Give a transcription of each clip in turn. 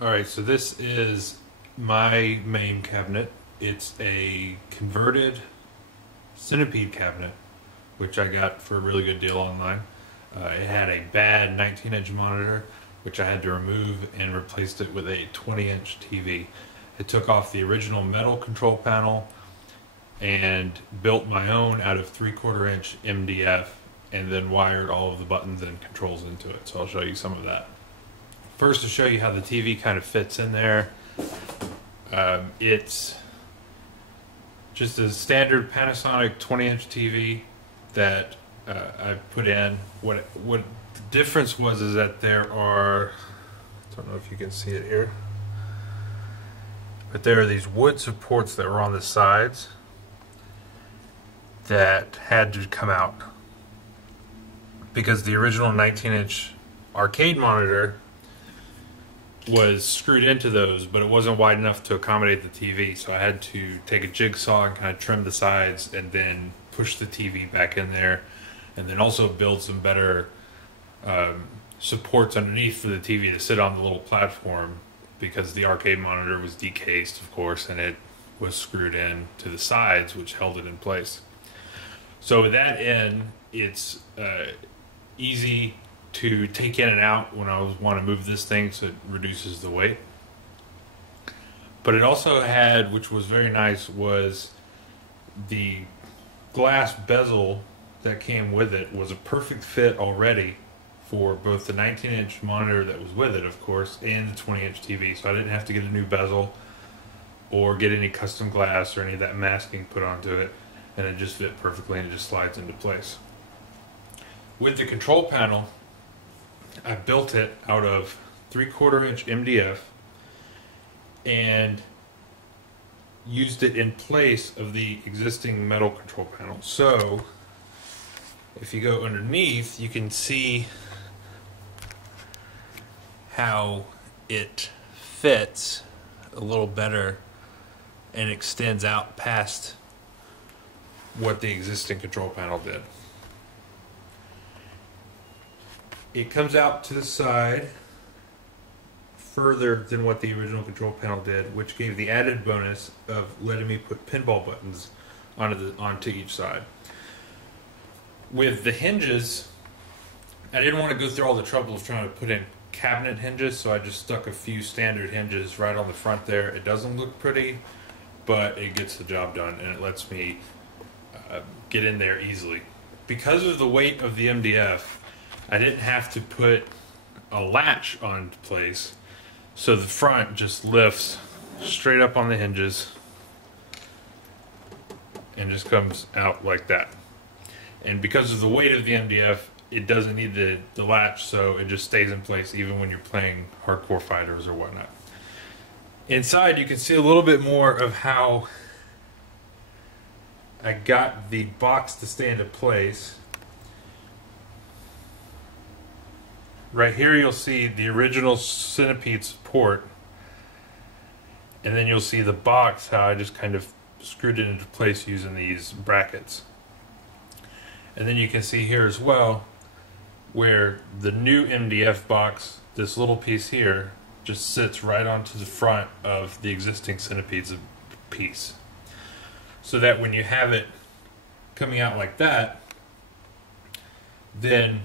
Alright, so this is my MAME cabinet. It's a converted Centipede cabinet, which I got for a really good deal online. It had a bad 19-inch monitor, which I had to remove and replaced it with a 20-inch TV. I took off the original metal control panel and built my own out of 3/4-inch MDF, and then wired all of the buttons and controls into it. So I'll show you some of that. First, to show you how the TV kind of fits in there, it's just a standard Panasonic 20-inch TV that I put in. What the difference was is that there are, I don't know if you can see it here, but there are these wood supports that were on the sides that had to come out because the original 19-inch arcade monitor was screwed into those, but it wasn't wide enough to accommodate the TV, so I had to take a jigsaw and kind of trim the sides and then push the TV back in there, and then also build some better supports underneath for the TV to sit on the little platform, because the arcade monitor was decased, of course, and it was screwed in to the sides, which held it in place. So with that in, it's easy to take in and out when I want to move this thing, so it reduces the weight. But it also had, which was very nice, was the glass bezel that came with it was a perfect fit already for both the 19-inch monitor that was with it, of course, and the 20-inch TV. So I didn't have to get a new bezel or get any custom glass or any of that masking put onto it, and it just fit perfectly and it just slides into place. With the control panel, I built it out of 3/4-inch MDF and used it in place of the existing metal control panel. So if you go underneath, you can see how it fits a little better and extends out past what the existing control panel did. It comes out to the side further than what the original control panel did, which gave the added bonus of letting me put pinball buttons onto each side. With the hinges, I didn't want to go through all the trouble of trying to put in cabinet hinges, so I just stuck a few standard hinges right on the front there. It doesn't look pretty, but it gets the job done, and it lets me get in there easily. Because of the weight of the MDF, I didn't have to put a latch on place, so the front just lifts straight up on the hinges and just comes out like that. And because of the weight of the MDF, it doesn't need the latch, so it just stays in place even when you're playing hardcore fighters or whatnot. Inside, you can see a little bit more of how I got the box to stay into place. Right here you'll see the original Centipede support, and then you'll see the box, how I just kind of screwed it into place using these brackets. And then you can see here as well where the new MDF box, this little piece here, just sits right onto the front of the existing Centipede's piece. So that when you have it coming out like that, then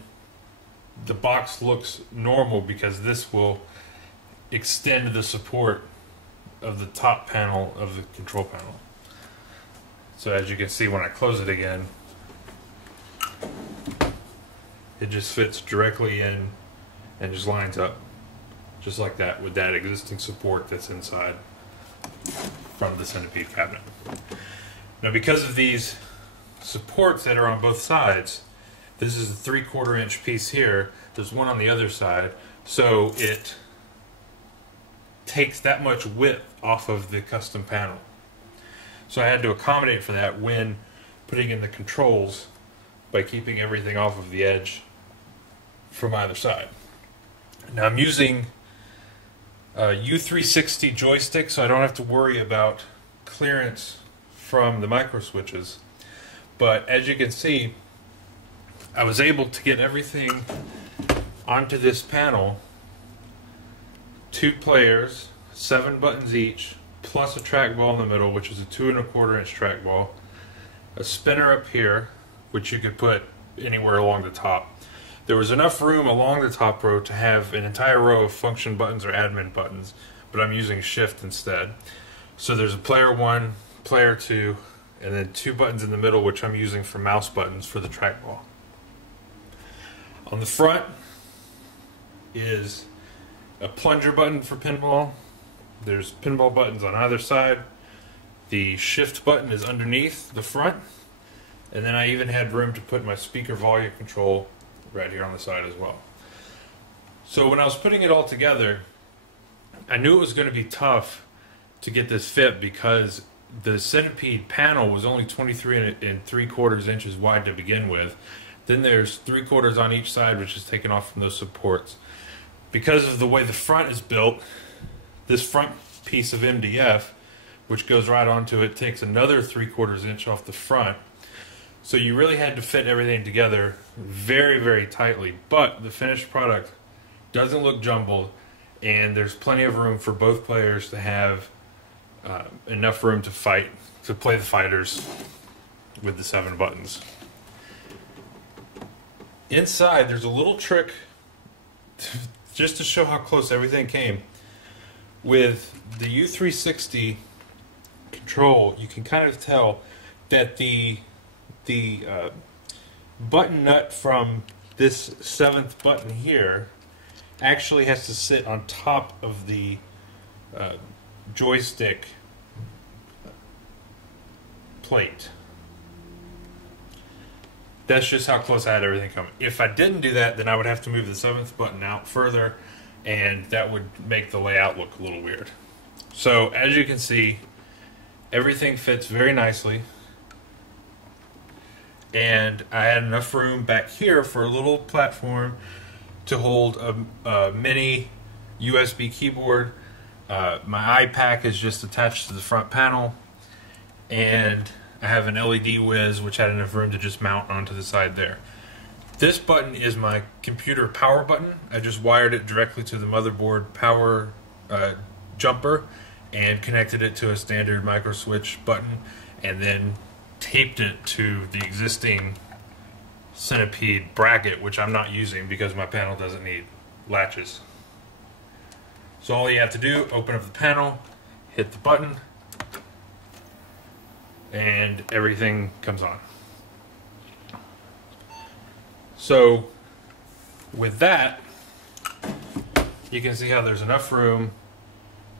the box looks normal, because this will extend the support of the top panel of the control panel. So as you can see, when I close it again, it just fits directly in and just lines up just like that with that existing support that's inside from the Centipede cabinet. Now, because of these supports that are on both sides, this is the 3/4-inch piece here. There's one on the other side, so it takes that much width off of the custom panel. So I had to accommodate for that when putting in the controls by keeping everything off of the edge from either side. Now I'm using a U360 joystick, so I don't have to worry about clearance from the micro switches. But as you can see, I was able to get everything onto this panel 2 players, 7 buttons each, plus a trackball in the middle, which is a 2 1/4 inch trackball, a spinner up here, which you could put anywhere along the top. There was enough room along the top row to have an entire row of function buttons or admin buttons, but I'm using shift instead. So there's a player 1, player 2, and then 2 buttons in the middle, which I'm using for mouse buttons for the trackball. On the front is a plunger button for pinball. There's pinball buttons on either side. The shift button is underneath the front, and then I even had room to put my speaker volume control right here on the side as well. So when I was putting it all together, I knew it was going to be tough to get this fit because the Centipede panel was only 23 3/4 inches wide to begin with. Then there's 3/4 on each side, which is taken off from those supports. Because of the way the front is built, this front piece of MDF, which goes right onto it, takes another 3/4 inch off the front. So you really had to fit everything together very, very tightly. But the finished product doesn't look jumbled, and there's plenty of room for both players to have enough room to fight, to play the fighters with the 7 buttons. Inside, there's a little trick just to show how close everything came. With the U360 control, you can kind of tell that the button nut from this 7th button here actually has to sit on top of the joystick plate. That's just how close I had everything coming. If I didn't do that, then I would have to move the 7th button out further, and that would make the layout look a little weird. So as you can see, everything fits very nicely, and I had enough room back here for a little platform to hold a mini USB keyboard. My iPack is just attached to the front panel, and I have an LED whiz which had enough room to just mount onto the side there. This button is my computer power button. I just wired it directly to the motherboard power jumper and connected it to a standard micro switch button, and then taped it to the existing Centipede bracket, which I'm not using because my panel doesn't need latches. So all you have to do, open up the panel, hit the button, and everything comes on. So with that, you can see how there's enough room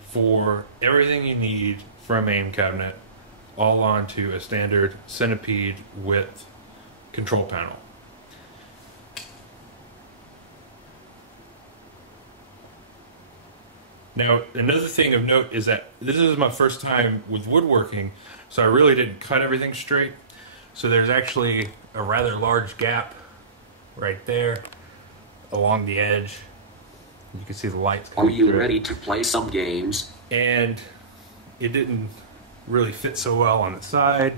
for everything you need for a MAME cabinet, all onto a standard Centipede with control panel. Now, another thing of note is that this is my first time with woodworking, so I really didn't cut everything straight. So there's actually a rather large gap right there along the edge. You can see the lights coming Are you through. ready to play some games? And it didn't really fit so well on the side.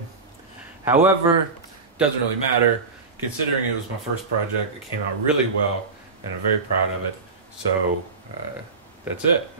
However, doesn't really matter. Considering it was my first project, it came out really well, and I'm very proud of it. So that's it.